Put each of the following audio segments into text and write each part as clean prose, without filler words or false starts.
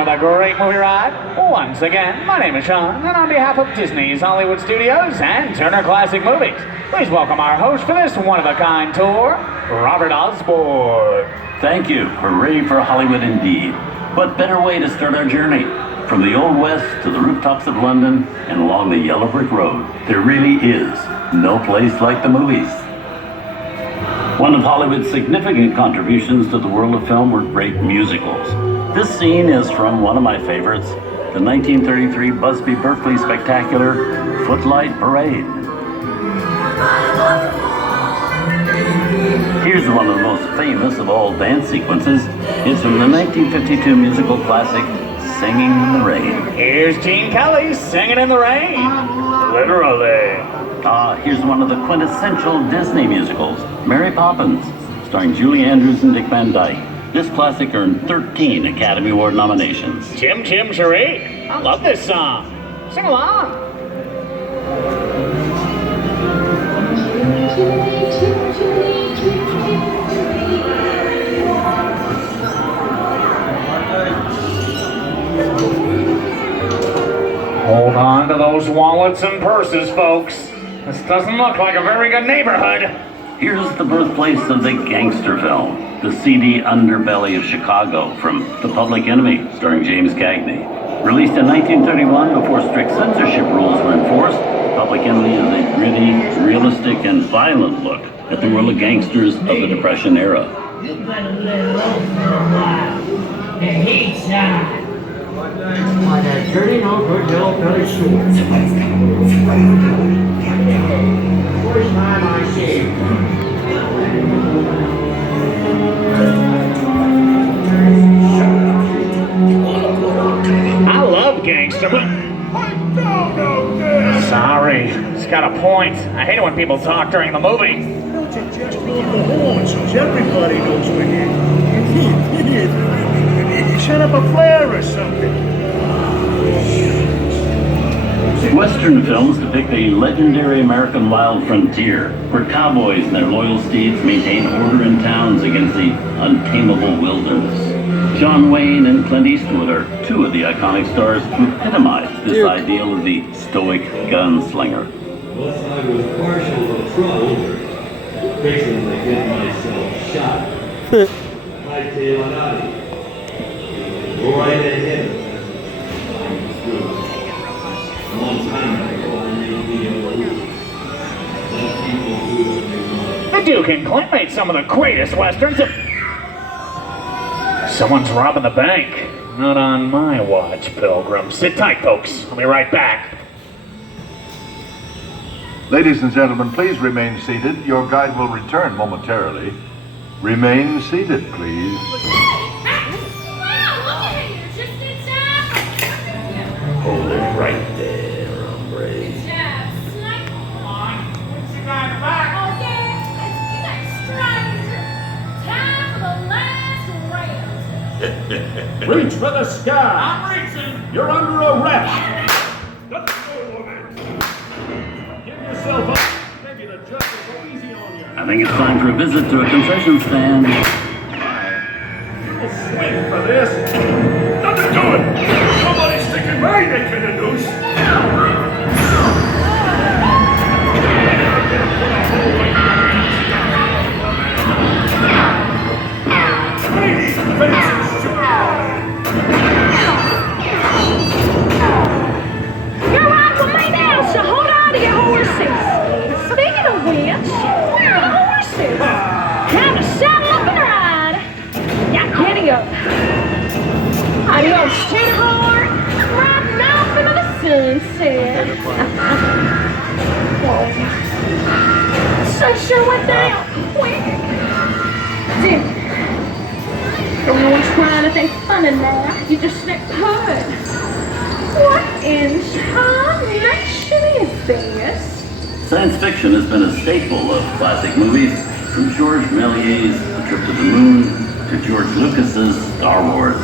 another great movie ride. Once again, my name is Sean, and on behalf of Disney's Hollywood Studios and Turner Classic Movies, please welcome our host for this one-of-a-kind tour, Robert Osborne. Thank you. We're ready for Hollywood indeed. What better way to start our journey? From the Old West to the rooftops of London and along the yellow brick road, there really is no place like the movies. One of Hollywood's significant contributions to the world of film were great musicals. This scene is from one of my favorites, the 1933 Busby Berkeley spectacular Footlight Parade. Here's one of the most famous of all dance sequences. It's from the 1952 musical classic Singing in the Rain. Here's Gene Kelly singing in the rain. Literally. Here's one of the quintessential Disney musicals, Mary Poppins, starring Julie Andrews and Dick Van Dyke. This classic earned 13 Academy Award nominations. Chim Chim Cherie. I love this song. Sing along. Hold on to those wallets and purses, folks. This doesn't look like a very good neighborhood. Here's the birthplace of the gangster film, the seedy underbelly of Chicago from The Public Enemy, starring James Cagney. Released in 1931 before strict censorship rules were enforced, Public Enemy is a gritty, realistic, and violent look at the world of gangsters of the Depression era. You better let it off for a while. The heat's on. Why, that dirty, no good hillbilly shorts. First time I see you. I love gangster, but... Sorry, it's got a point. I hate it when people talk during the movie. Just blow the horn so everybody knows we're here. Set up a flare or something. Western films depict a legendary American wild frontier, where cowboys and their loyal steeds maintain order in towns against the untamable wilderness. John Wayne and Clint Eastwood are two of the iconic stars who epitomize this ideal of the stoic gunslinger. Once I was partial to trouble, occasionally get myself shot. Hightail it out of here. Go right ahead. A long time ago, I made me a rule. Let people do what they want. The Duke and Clint made some of the greatest westerns of... Someone's robbing the bank. Not on my watch, Pilgrim. Sit tight, folks. I'll be right back. Ladies and gentlemen, please remain seated. Your guide will return momentarily. Remain seated, please. Hold it right there, hombre. Reach for the sky. I'm reaching. You're under arrest. Let's go, woman. Give yourself up. Maybe the judge will go easy on you. I think it's time for a visit to a concession stand. You'll swing for this. Nothing to it. Somebody's sticking my neck in the noose. Ladies, faces. You're right way now, so hold on to your horses. Speaking of which, where are the horses? Time to saddle up and ride. Now giddy up. Adios, sweetheart. Riding off into the sunset. So sure went down quick. Dude, no one's trying anything funny now. You just snick the hood. What in tarnation is this? Science fiction has been a staple of classic movies, from George Méliès's A Trip to the Moon to George Lucas's Star Wars.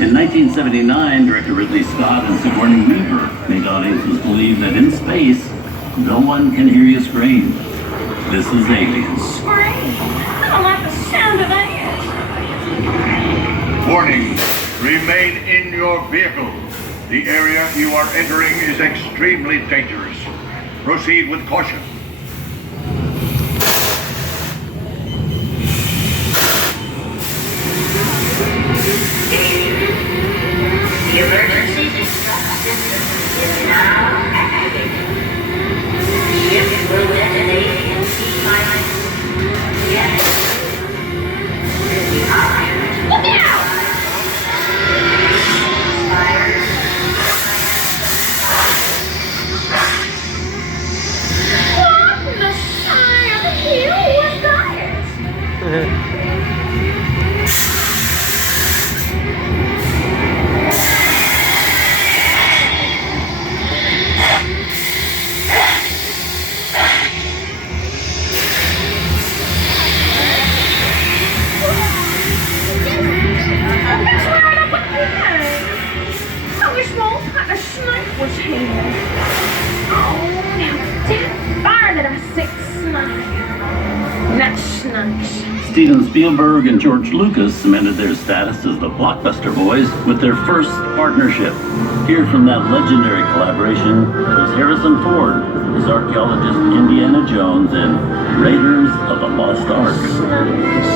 In 1979, director Ridley Scott and Sigourney Weaver made audiences believe that in space, no one can hear you scream. This is Aliens. Scream? I don't like the sound of that. Warning. Remain in your vehicle. The area you are entering is extremely dangerous. Proceed with caution. Emergency distress system is now activated. Ship will detonate in T-minus 10. Look out! What in the sign of the hell was that? That's right up again. I wish Walt had a snake was here. Oh, now, take fire that I said snake. Not snakes. Steven Spielberg and George Lucas cemented their status as the blockbuster boys with their first partnership. Here from that legendary collaboration is Harrison Ford as archaeologist Indiana Jones in Raiders of the Lost Ark. Snakes.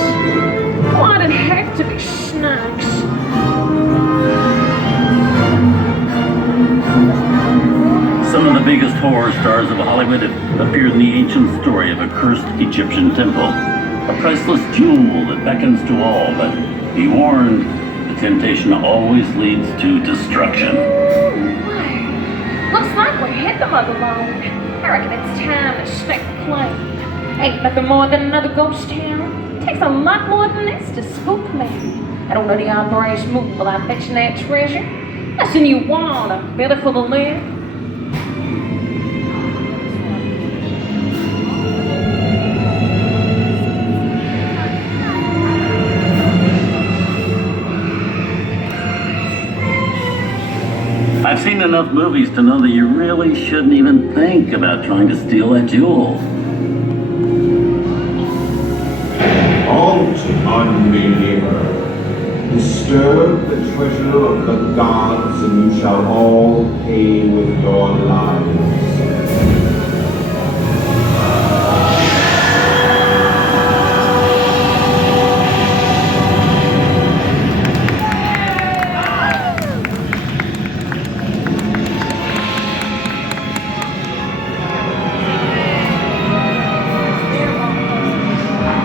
Why'd it have to be snakes? Some of the biggest horror stars of Hollywood have appeared in the ancient story of a cursed Egyptian temple. A priceless jewel that beckons to all, but be warned, the temptation always leads to destruction. Looks like we hit the mother lode. I reckon it's time to snake the plane. Ain't nothing more than another ghost town. Takes a lot more than this to spook me. I don't know the operation move while I'm fetching that treasure. Listen, you want a belly full of live? I've seen enough movies to know that you really shouldn't even think about trying to steal that jewel. Halt, unbeliever. Disturb the treasure of the gods, and you shall all pay with your lives.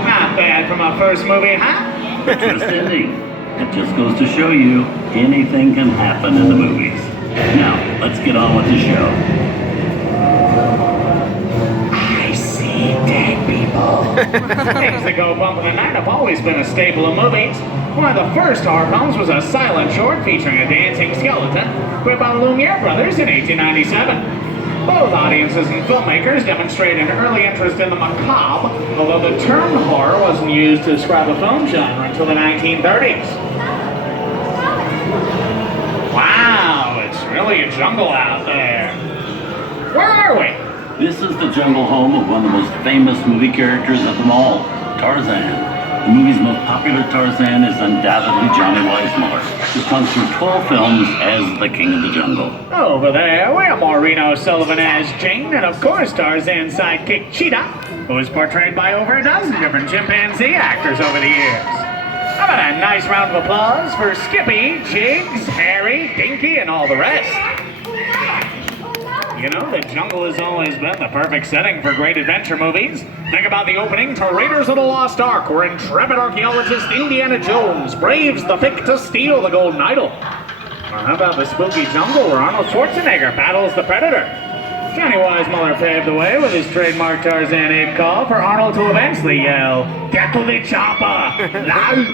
Not bad for my first movie, huh? Twist ending. It just goes to show you anything can happen in the movies. Now, let's get on with the show. I see dead people. Things that go bump in the night have always been a staple of movies. One of the first horror films was a silent short featuring a dancing skeleton, created by the Lumiere brothers in 1897. Both audiences and filmmakers demonstrate an early interest in the macabre, although the term horror wasn't used to describe the film genre until the 1930s. Wow, it's really a jungle out there. Where are we? This is the jungle home of one of the most famous movie characters of them all, Tarzan. The movie's most popular Tarzan is undoubtedly Johnny Weissmuller, who comes through 12 films as the King of the Jungle. Over there, we have Maureen O'Sullivan as Jane, and of course Tarzan's sidekick Cheetah, who was portrayed by over a dozen different chimpanzee actors over the years. How about a nice round of applause for Skippy, Jigs, Harry, Dinky, and all the rest? You know, the jungle has always been the perfect setting for great adventure movies. Think about the opening to Raiders of the Lost Ark, where intrepid archaeologist Indiana Jones braves the thick to steal the golden idol. Or how about the spooky jungle where Arnold Schwarzenegger battles the Predator? Johnny Weissmuller paved the way with his trademark Tarzan ape call for Arnold to eventually yell, "Get to the chopper!" Loud!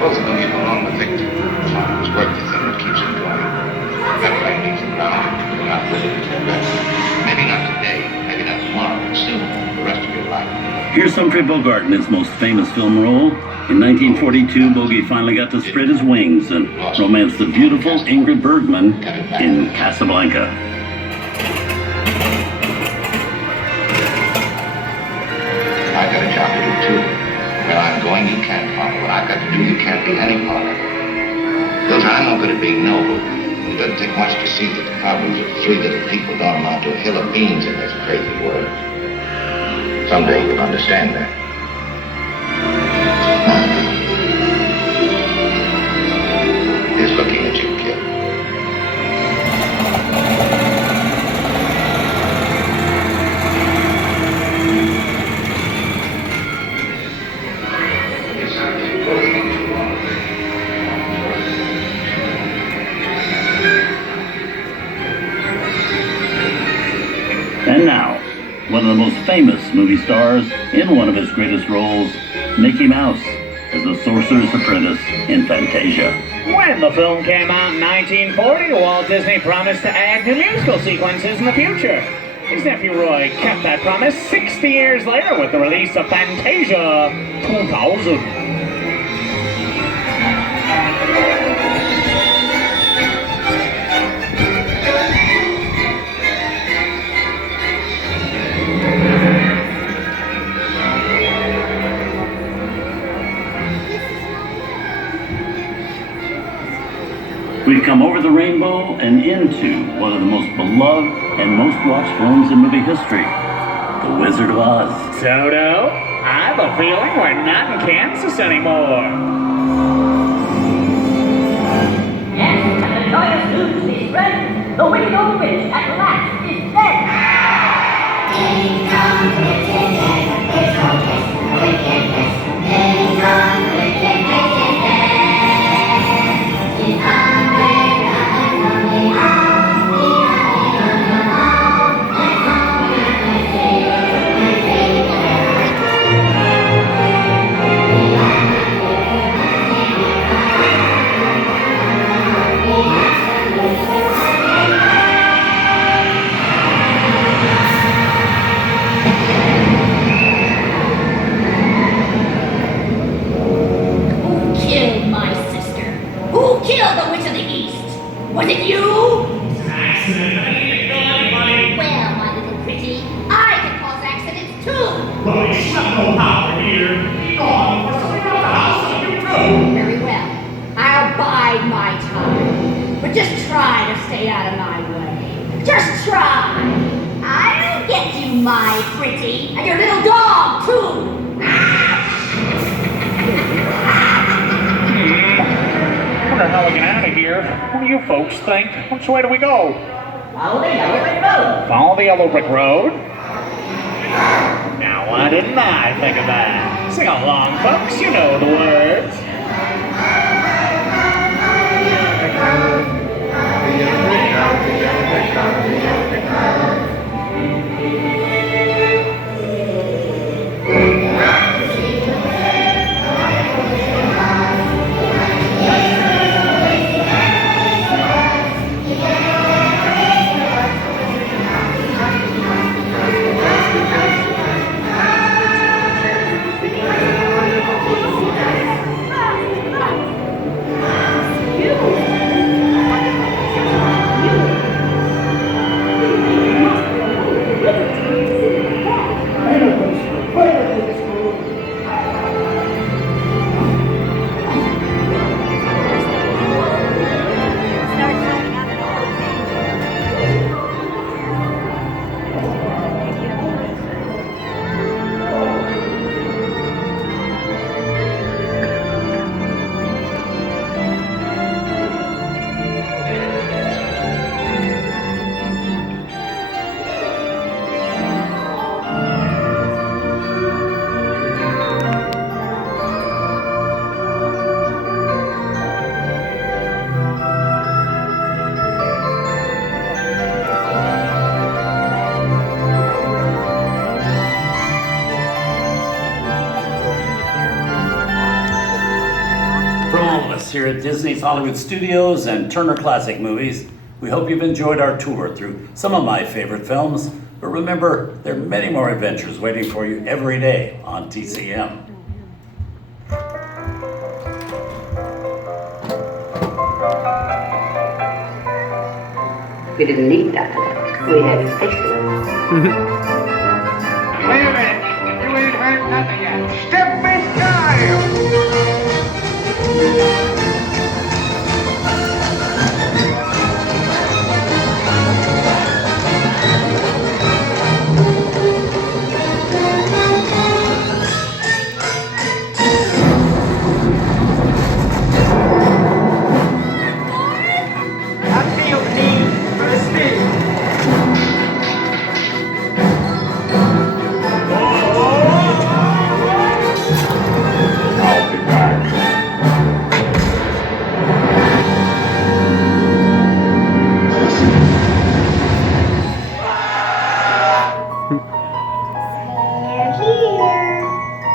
Both of them you no longer think it's work the thing that keeps him going. That way needs him grounded. You're not willing to rest. Maybe not today, maybe not tomorrow, but still the rest of your life. Here's Humphrey Bogart in his most famous film role. In 1942, Bogey finally got to spread his wings and romance the beautiful Ingrid Bergman in Casablanca. I've got a job to do too. Where I'm going, you can't follow. What I've got to do, you can't be any part of. Those I'm no good at being noble. It doesn't take much to see that the problems of three little people don't amount to a hill of beans in this crazy world. Someday you'll understand that. He's looking at you, kid. And now, one of the most famous movie stars in one of his greatest roles, Mickey Mouse, as the Sorcerer's Apprentice in Fantasia. When the film came out in 1940, Walt Disney promised to add new musical sequences in the future. His nephew Roy kept that promise 60 years later with the release of Fantasia 2000. We've come over the rainbow and into one of the most beloved and most watched films in movie history, The Wizard of Oz. Toto, I have a feeling we're not in Kansas anymore. Yes, and the joyous news is spread. The wicked old witch at last is dead. Ding dong, wickedness, it's grotesque, wickedness. Ding dong, wickedness is dead. She's unaware of only all the Was it you? It's an accident. I didn't kill anybody. Well, my little pretty, I can cause accidents too. Rubbish. You have no power here. Go on. Or something about the house on you too. Very well. I'll bide my time. But just try to stay out of my way. Just try. I'll get you, my pretty, and your little dog too. I wonder how we get out of here. What do you folks think? Which way do we go? Follow the yellow brick road. Follow the yellow brick road? Now, why didn't I think of that? Sing along, folks. You know the words. all of us here at Disney's Hollywood Studios and Turner Classic Movies, we hope you've enjoyed our tour through some of my favorite films. But remember, there are many more adventures waiting for you every day on TCM. We didn't need that. We had tasted it. Wait a minute. You ain't heard nothing yet. Step aside!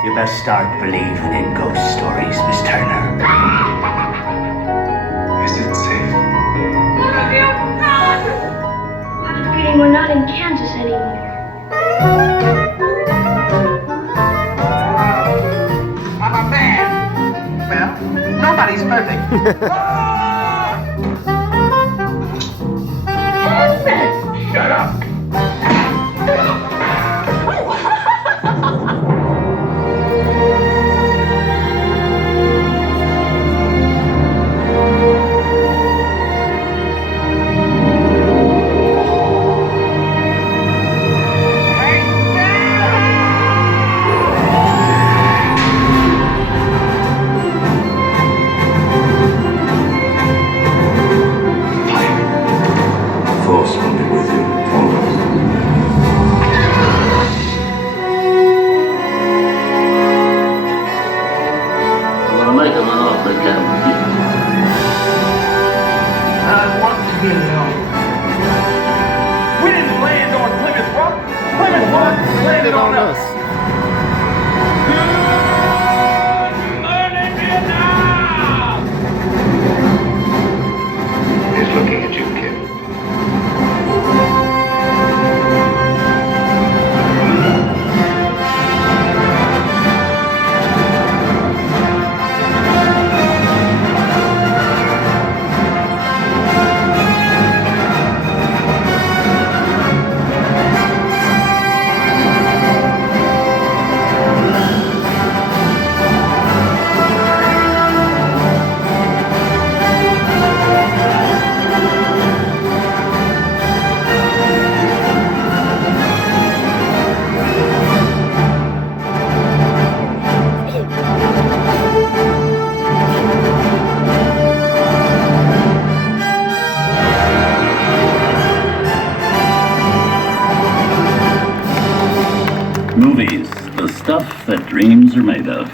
You best start believing in ghost stories, Miss Turner. Is it safe? What have you done? I'm forgetting we're not in Kansas anymore. I'm a man. Well, nobody's perfect. Shut up. Force will be with you always. I'm gonna make him an offer he can't refuse. I want to get it on. We didn't land on Plymouth Rock. Plymouth Rock landed on us. Good morning, Vietnam! He's looking at you, kid. Movies, the stuff that dreams are made of.